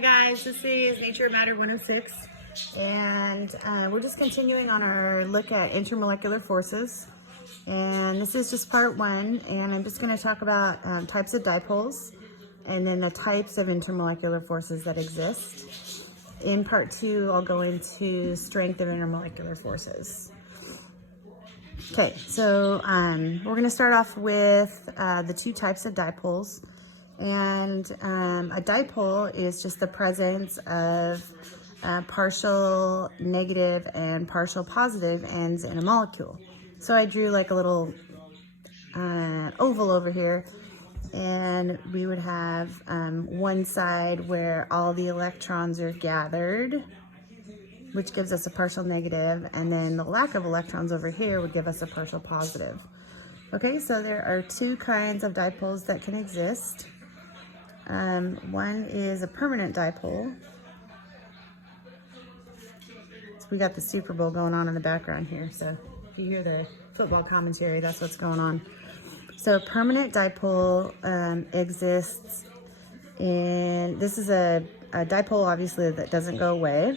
Hi guys, this is Nature of Matter 106, and we're just continuing on our look at intermolecular forces. And this is just part one, and I'm just going to talk about types of dipoles and then the types of intermolecular forces that exist. In part two, I'll go into strength of intermolecular forces. Okay, so we're going to start off with the two types of dipoles. And a dipole is just the presence of partial negative and partial positive ends in a molecule. So I drew like a little oval over here, and we would have one side where all the electrons are gathered, which gives us a partial negative, and then the lack of electrons over here would give us a partial positive. Okay, so there are two kinds of dipoles that can exist. One is a permanent dipole. So we got the Super Bowl going on in the background here, so if you hear the football commentary, that's what's going on. So a permanent dipole exists in, this is a dipole obviously that doesn't go away.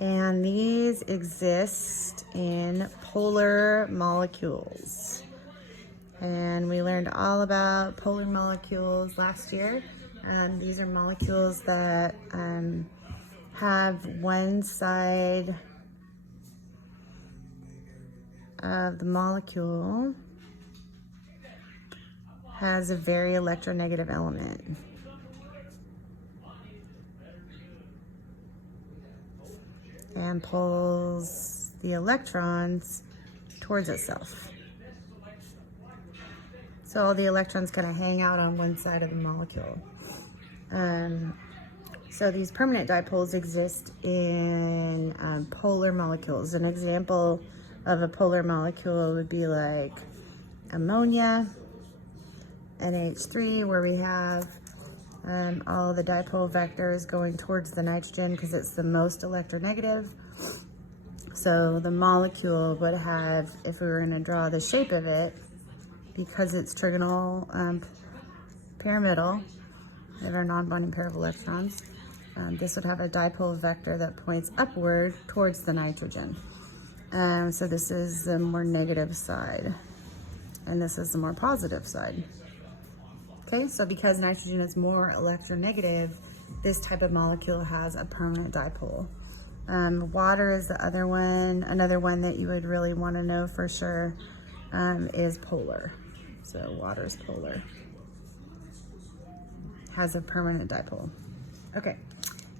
And these exist in polar molecules. And we learned all about polar molecules last year. These are molecules that have one side of the molecule has a very electronegative element. And pulls the electrons towards itself. So all the electrons kind of hang out on one side of the molecule. So these permanent dipoles exist in polar molecules. An example of a polar molecule would be like ammonia, NH3, where we have all the dipole vectors going towards the nitrogen because it's the most electronegative. So the molecule would have, if we were going to draw the shape of it, because it's trigonal pyramidal, we have our non-bonding pair of electrons, this would have a dipole vector that points upward towards the nitrogen. So this is the more negative side, and this is the more positive side. Okay, so because nitrogen is more electronegative, this type of molecule has a permanent dipole. Water is the other one. Another one that you would really want to know for sure is polar. So water is polar. Has a permanent dipole. Okay,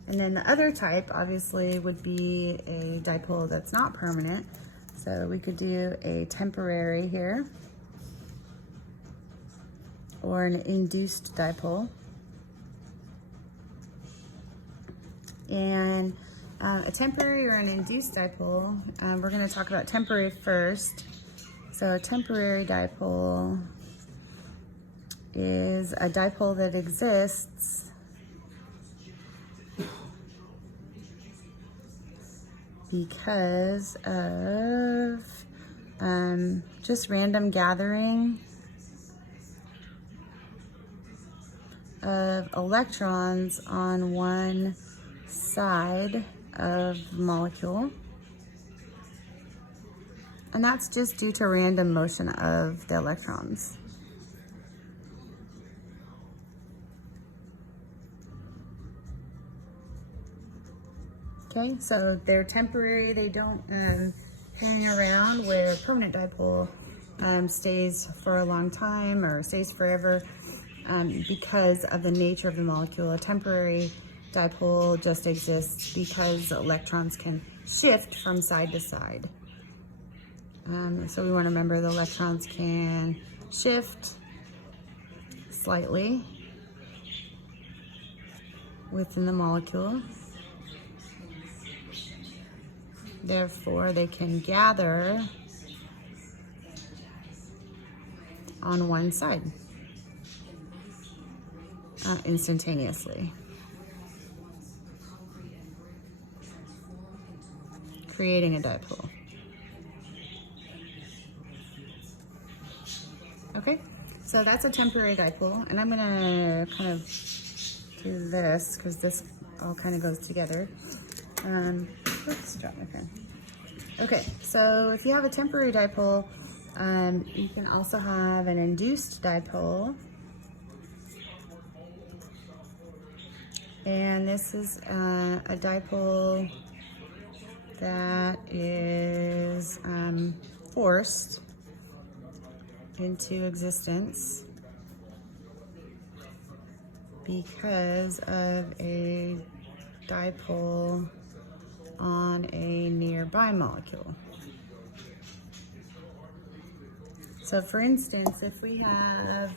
and then the other type obviously would be a dipole that's not permanent. So we could do a temporary here, or an induced dipole. And a temporary or an induced dipole, we're going to talk about temporary first. So a temporary dipole is a dipole that exists because of just random gathering of electrons on one side of the molecule. And that's just due to random motion of the electrons. Okay, so they're temporary, they don't hang around, where a permanent dipole stays for a long time or stays forever. Because of the nature of the molecule. A temporary dipole just exists because electrons can shift from side to side. So we want to remember the electrons can shift slightly within the molecule. Therefore, they can gather on one side. Instantaneously, creating a dipole. Okay, so that's a temporary dipole, and I'm gonna kind of do this because this all kind of goes together. Oops, drop my pen. Okay, so if you have a temporary dipole, you can also have an induced dipole. And this is a dipole that is forced into existence because of a dipole on a nearby molecule. So for instance, if we have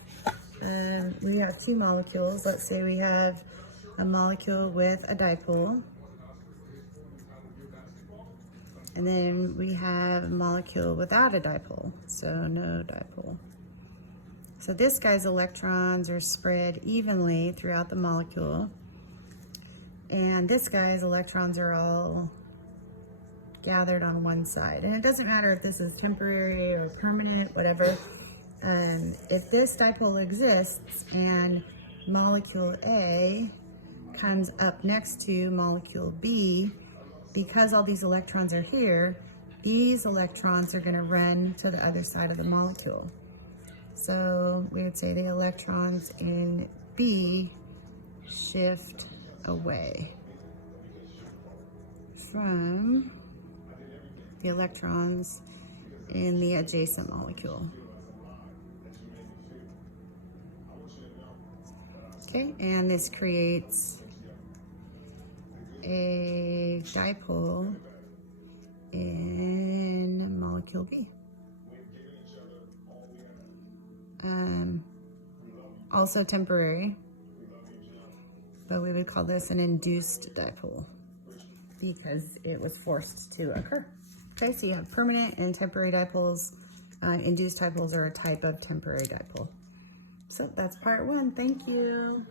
two molecules, let's say we have a molecule with a dipole, and then we have a molecule without a dipole, so no dipole. So this guy's electrons are spread evenly throughout the molecule, and this guy's electrons are all gathered on one side. And it doesn't matter if this is temporary or permanent, whatever. If this dipole exists and molecule A comes up next to molecule B, because all these electrons are here, these electrons are going to run to the other side of the molecule. So we would say the electrons in B shift away from the electrons in the adjacent molecule. Okay, and this creates a dipole in molecule B. Also temporary, but we would call this an induced dipole because it was forced to occur. Okay, so you have permanent and temporary dipoles. Induced dipoles are a type of temporary dipole. So that's part one. Thank you.